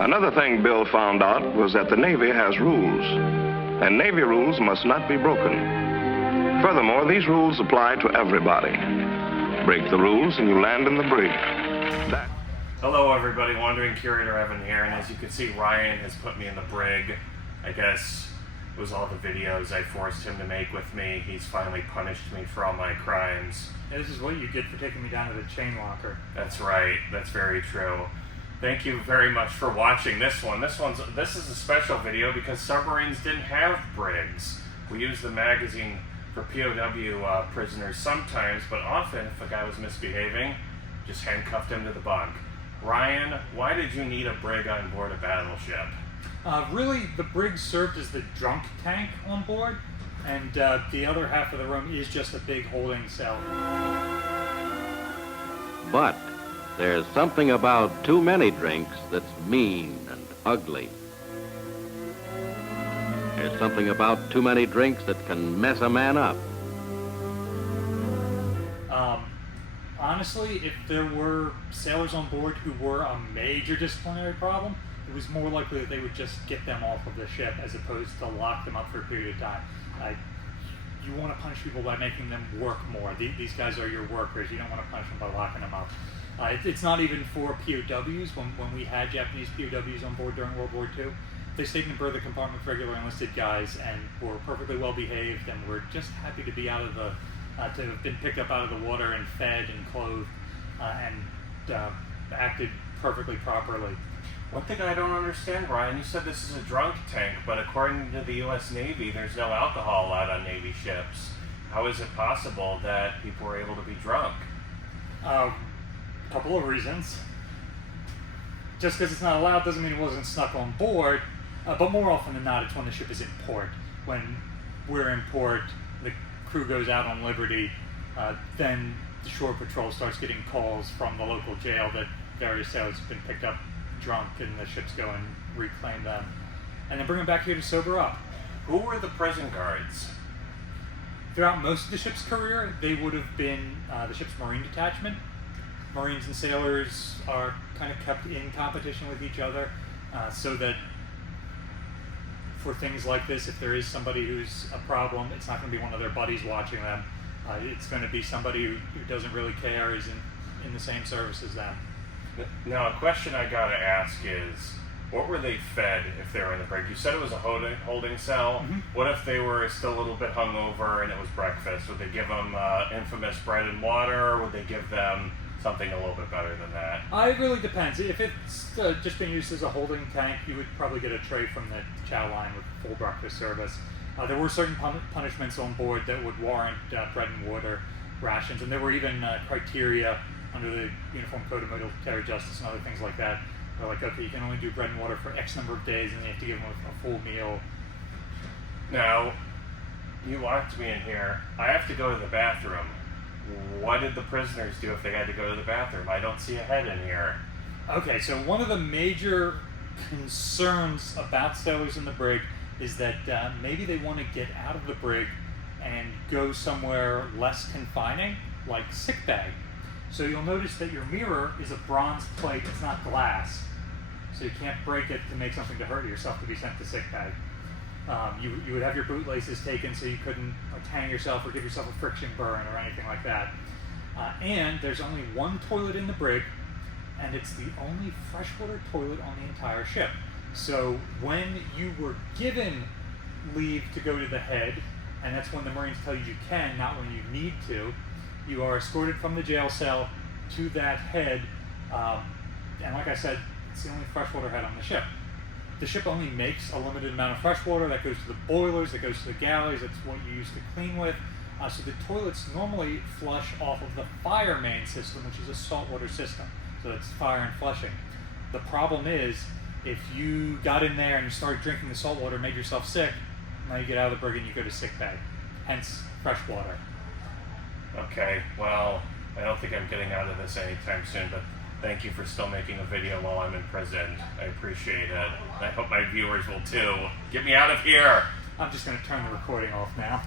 Another thing Bill found out was that the Navy has rules, and Navy rules must not be broken. Furthermore, these rules apply to everybody. Break the rules and you land in the brig. Hello everybody, Wandering Curator Evan here, and as you can see, Ryan has put me in the brig. I guess it was all the videos I forced him to make with me. He's finally punished me for all my crimes. Yeah, this is what you get for taking me down to the chain locker. That's right, that's very true. Thank you very much for watching this one. This is a special video because submarines didn't have brigs. We used the magazine for POW prisoners sometimes, but often if a guy was misbehaving, just handcuffed him to the bunk. Ryan, why did you need a brig on board a battleship? Really, the brig served as the drunk tank on board, and the other half of the room is just a big holding cell. But there's something about too many drinks that's mean and ugly. There's something about too many drinks that can mess a man up. Honestly, if there were sailors on board who were a major disciplinary problem, it was more likely that they would just get them off of the ship as opposed to lock them up for a period of time. You want to punish people by making them work more. These guys are your workers. You don't want to punish them by locking them up. It's not even for POWs. When we had Japanese POWs on board during World War II, they stayed in the berth compartment for regular enlisted guys and were perfectly well behaved and were just happy to be out of the to have been picked up out of the water and fed and clothed and acted perfectly properly. One thing I don't understand, Ryan, you said this is a drunk tank, but according to the U.S. Navy, there's no alcohol allowed on Navy ships. How is it possible that people were able to be drunk? Couple of reasons. Just because it's not allowed doesn't mean it wasn't snuck on board, but more often than not, it's when the ship is in port. When we're in port, the crew goes out on liberty, then the shore patrol starts getting calls from the local jail that various sailors have been picked up drunk, and the ships go and reclaim them and then bring them back here to sober up. Who were the prison guards? Throughout most of the ship's career, they would have been the ship's Marine detachment. Marines and sailors are kind of kept in competition with each other so that for things like this, if there is somebody who's a problem, it's not going to be one of their buddies watching them. It's going to be somebody who doesn't really care, is in the same service as them. Now, a question I gotta ask is, what were they fed if they were in the brig? You said it was a holding cell. Mm-hmm. What if they were still a little bit hungover and it was breakfast? Would they give them infamous bread and water, or would they give them something a little bit better than that? It really depends. If it's just being used as a holding tank, you would probably get a tray from the chow line with full breakfast service. There were certain punishments on board that would warrant bread and water rations, and there were even criteria under the Uniform Code of Military Justice and other things like that. They're like, okay, you can only do bread and water for X number of days, and you have to give them a full meal. Now, you locked me in here. I have to go to the bathroom. What did the prisoners do if they had to go to the bathroom? I don't see a head in here. Okay, so one of the major concerns about sailors in the brig is that maybe they want to get out of the brig and go somewhere less confining, like sickbay. So you'll notice that your mirror is a bronze plate, it's not glass. So you can't break it to make something to hurt yourself to be sent to sickbay. You would have your bootlaces taken so you couldn't hang yourself or give yourself a friction burn or anything like that. And there's only one toilet in the brig, and it's the only freshwater toilet on the entire ship. So when you were given leave to go to the head, and that's when the Marines tell you can, not when you need to, you are escorted from the jail cell to that head, and like I said, it's the only freshwater head on the ship. The ship only makes a limited amount of freshwater that goes to the boilers, that goes to the galleys, that's what you use to clean with. So the toilets normally flush off of the fire main system, which is a saltwater system. So it's fire and flushing. The problem is, if you got in there and you started drinking the salt water, made yourself sick, now you get out of the brig and you go to sick bay. Hence, fresh water. Okay, well, I don't think I'm getting out of this anytime soon, but thank you for still making a video while I'm in prison. I appreciate it. I hope my viewers will too. Get me out of here! I'm just going to turn the recording off now.